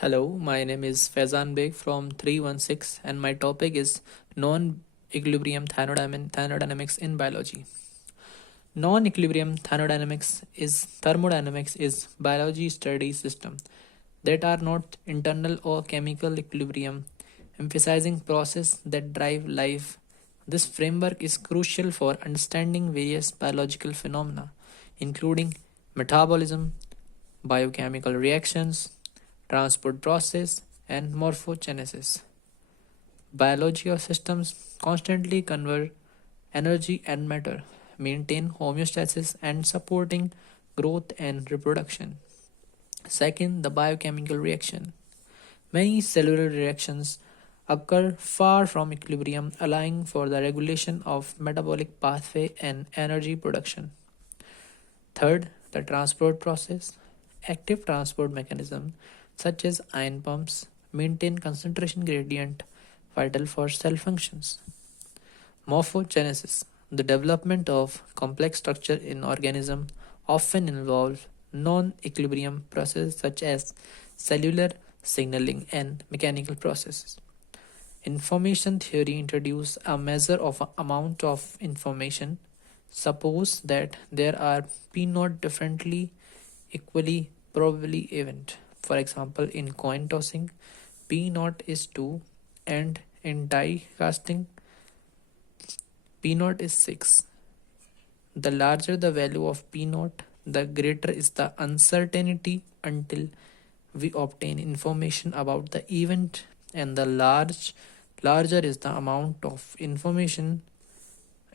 Hello, my name is Faizan Beg from 316 and my topic is non-equilibrium thermodynamics in biology. Non-equilibrium thermodynamics is biology study system that are not internal or chemical equilibrium, emphasizing process that drive life. This framework is crucial for understanding various biological phenomena, including metabolism, biochemical reactions, transport process, and morphogenesis. Biology of systems constantly conserve energy and matter, maintain homeostasis, and supporting growth and reproduction. Second, the biochemical reaction. Many cellular reactions occur far from equilibrium, allowing for the regulation of metabolic pathway and energy production. Third, the transport process. Active transport mechanism such as ion pumps maintain concentration gradient vital for cell functions. Morphogenesis. The development of complex structure in organism often involve non-equilibrium processes such as cellular signaling and mechanical processes. Information theory introduces a measure of amount of information. Suppose that there are p naught differently equally probably event. For example, in coin tossing, p naught is 2 and in die casting, p naught is 6. The larger the value of p naught, the greater is the uncertainty until we obtain information about the event, and the larger is the amount of information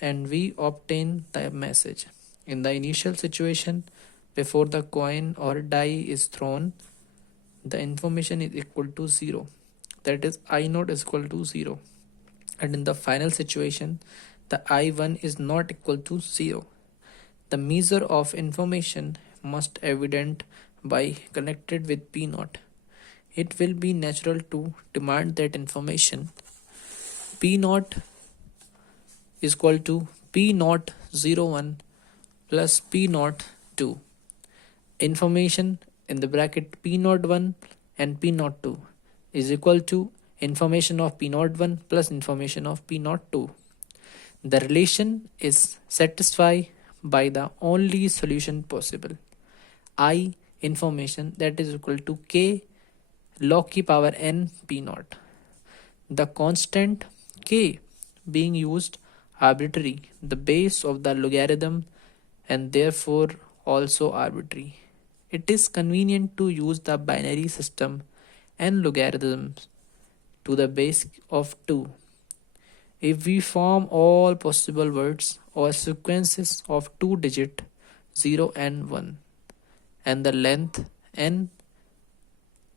and we obtain the message. In the initial situation, before the coin or die is thrown, the information is equal to 0. That is, I naught is equal to 0. And in the final situation, the I1 is not equal to 0. The measure of information must evident by connected with P naught. It will be natural to demand that information P naught is equal to P naught 01 plus P naught 2. Information in the bracket P naught 1 and P naught 2 is equal to information of P naught 1 plus information of P naught 2. The relation is satisfied by the only solution possible. I information that is equal to K log ki power n P naught. The constant K being used arbitrary, the base of the logarithm and therefore also arbitrary. It is convenient to use the binary system and logarithms to the base of 2. If we form all possible words or sequences of 2 digit 0 and 1 and the length n,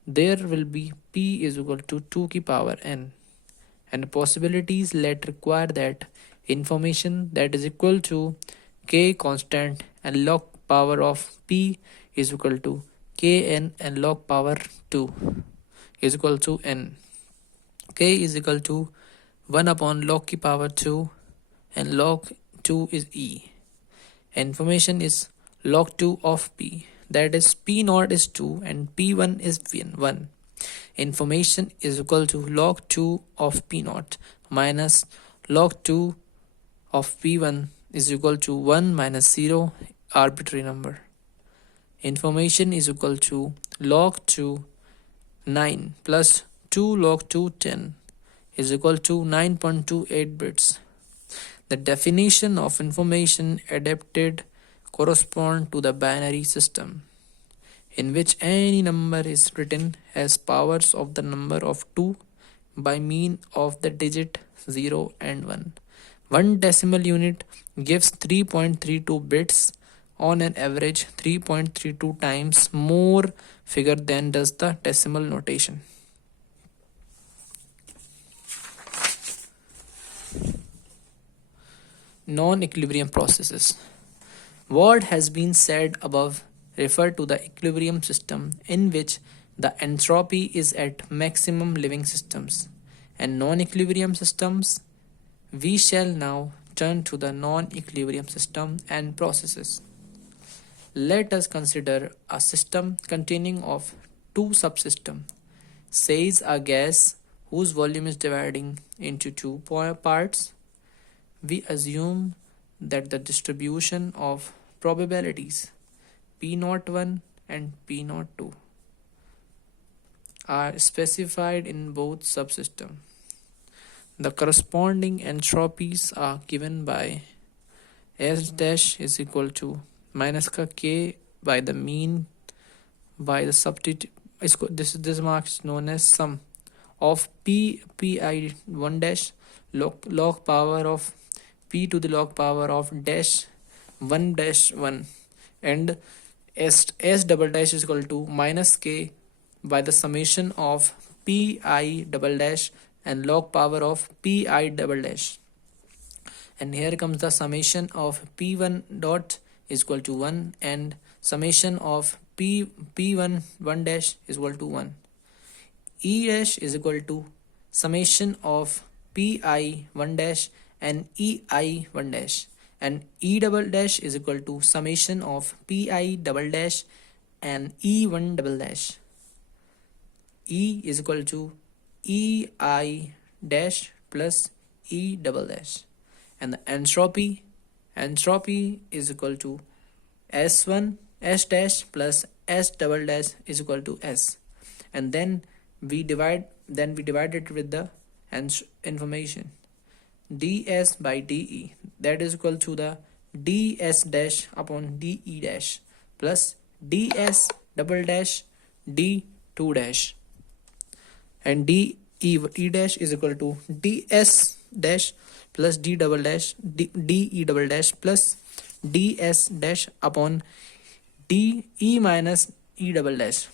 there will be p is equal to 2 ki power n, and possibilities let require that information that is equal to k constant and log power of p is equal to kn and log power 2 is equal to n. K is equal to 1 upon log ki power 2 and log 2 is e. Information is log 2 of p, that is p naught is 2 and p1 is 1. Information is equal to log 2 of p naught minus log 2 of p1 is equal to 1 minus 0 arbitrary number. Information is equal to log 2 9 plus 2 log 2 10 is equal to 9.28 bits. The definition of information adapted correspond to the binary system, in which any number is written as powers of the number of 2 by mean of the digit 0 and 1. One decimal unit gives 3.32 bits, on an average 3.32 times more figure than does the decimal notation. Non-equilibrium processes. What has been said above refer to the equilibrium system in which the entropy is at maximum living systems and non-equilibrium systems. We shall now turn to the non-equilibrium system and processes. Let us consider a system containing of two subsystems says a gas whose volume is dividing into two parts, we assume that the distribution of probabilities P01 and P02 are specified in both subsystems. The corresponding entropies are given by S dash is equal to minus ka k by the mean by the substitute. This mark is known as sum of pi 1 dash log power of p to the log power of dash 1 dash 1, and s double dash is equal to minus k by the summation of pi double dash and log power of pi double dash. And here comes the summation of p1 dot is equal to 1 and summation of p1 1 dash is equal to 1. E dash is equal to summation of pi 1 dash and ei 1 dash, and e double dash is equal to summation of pi double dash and e1 double dash. E is equal to ei dash plus e double dash, and the entropy is equal to s1 s dash plus s double dash is equal to s, and then we divide it with the information ds by de, that is equal to the ds dash upon de dash plus ds double dash d2 dash, and de dash is equal to ds dash plus d double dash de double dash plus ds dash upon de minus e double dash,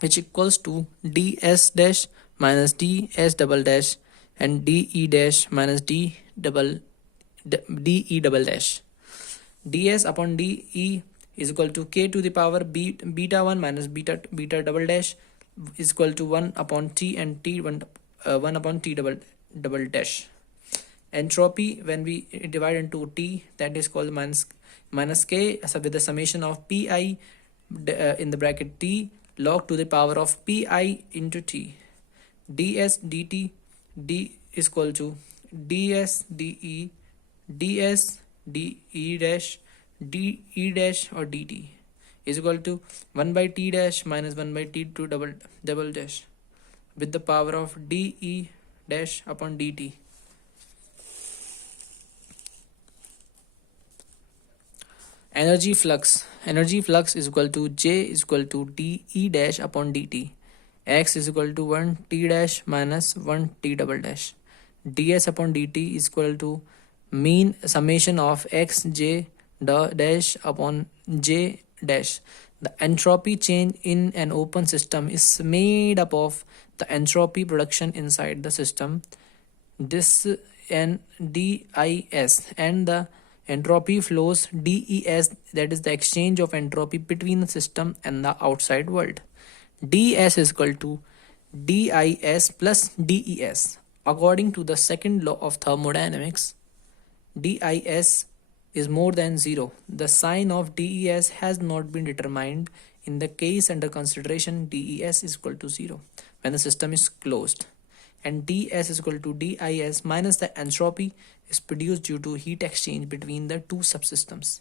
which equals to ds dash minus ds double dash and de dash minus de double dash. ds upon de is equal to k to the power beta 1 minus beta double dash is equal to 1 upon t and t1 1 upon t double dash. Entropy, when we divide into t, that is called minus k, so with the summation of pi in the bracket t log to the power of pi into t. ds dt d is equal to ds de ds de dash de dash or dt is equal to 1 by t dash minus 1 by t2 double dash with the power of de dash upon dt. Energy flux is equal to J is equal to dE dash upon dt. X is equal to 1 t dash minus 1 t double dash. ds upon dt is equal to mean summation of x j dash upon j dash. The entropy change in an open system is made up of the entropy production inside the system, this and dis, and the entropy flows des, that is the exchange of entropy between the system and the outside world. ds is equal to dis plus des. According to the second law of thermodynamics, dis is more than 0. The sign of des has not been determined. In the case under consideration, des is equal to 0 when the system is closed, and ds is equal to dis minus the entropy is produced due to heat exchange between the two subsystems.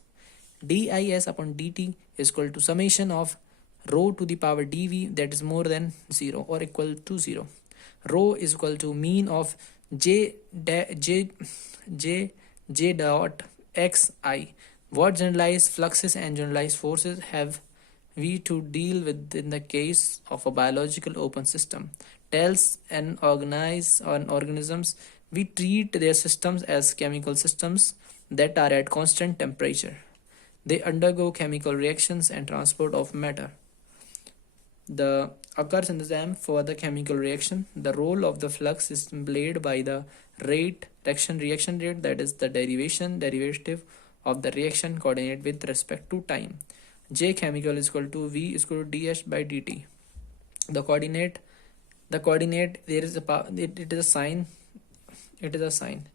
dis upon dt is equal to summation of rho to the power dv, that is more than 0 or equal to 0. Rho is equal to mean of j dot xi. What generalized fluxes and generalized forces have we to deal with in the case of a biological open system? Tells and organisms, we treat their systems as chemical systems that are at constant temperature. They undergo chemical reactions and transport of matter. The occurs in the exam for the chemical reaction. The role of the flux is played by the reaction rate, that is the derivative of the reaction coordinate with respect to time. J chemical is equal to V is equal to ds by dt. The coordinate there is it is a sign,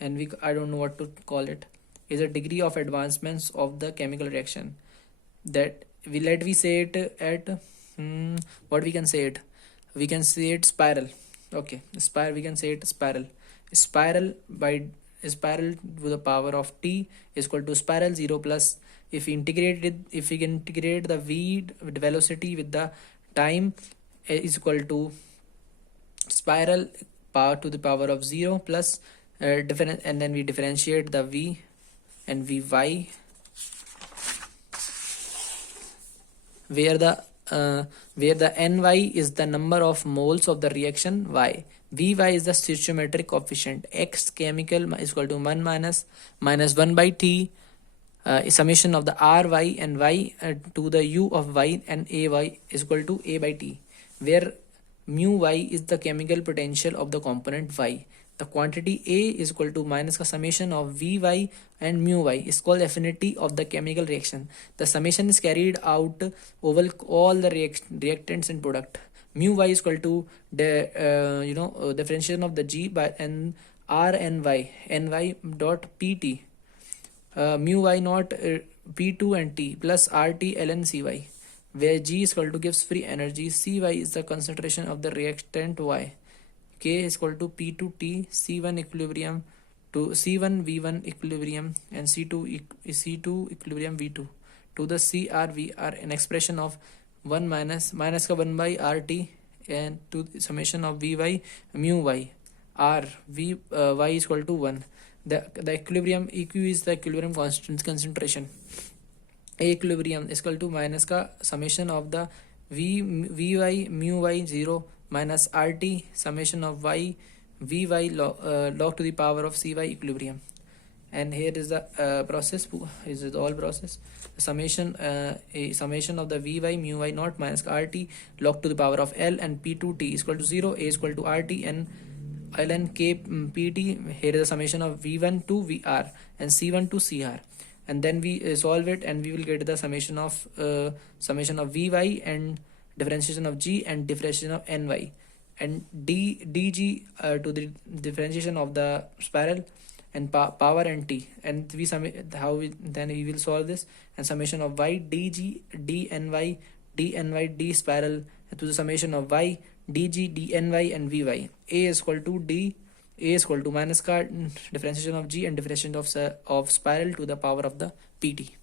and I don't know what to call it, is a degree of advancements of the chemical reaction. That we say it at what we can say it, we can say it spiral. Okay, spiral, we can say it spiral. Spiral by spiral to the power of t is equal to spiral 0 plus, if we integrate it, if we can integrate the v velocity with the time, is equal to spiral power to the power of 0 plus different, and then we differentiate the v and vy, where the where the ny is the number of moles of the reaction y. Vy is the stoichiometric coefficient. X chemical is equal to 1 minus 1 by t, summation of the ry and y to the u of y, and ay is equal to a by t, where mu y is the chemical potential of the component y. The quantity A is equal to minus का summation of Vy and mu y is called affinity of the chemical reaction. The summation is carried out over all the reactants in product. Mu y is equal to the differentiation of the G by n R n y dot pt, mu y naught p2 and t plus rt ln cy, where G is equal to gives free energy, Cy is the concentration of the reactant y, K is equal to P2T, C1 equilibrium to C1 V1 equilibrium, and C2 equilibrium V2 to the CR an expression of 1 minus का 1 by RT and to summation of Vy mu y R y is equal to 1. The equilibrium EQ is the equilibrium constant concentration. A equilibrium is equal to minus का summation of the Vy mu y 0 minus RT summation of y Vy log to the power of Cy equilibrium. And here is the process, is the all process. The summation of the Vy mu y naught minus RT log to the power of L, and P2T is equal to 0, A is equal to RT, and ln K PT. Here is the summation of V1 to VR and C1 to CR. And then we solve it, and we will get the summation of Vy and differentiation of G and differentiation of Ny, and dg to the differentiation of the spiral and power and t, and we then we will solve this, and summation of y dg dny d spiral to the summation of y dg dny and vy. A is equal to minus का differentiation of G and differentiation of spiral to the power of the pt.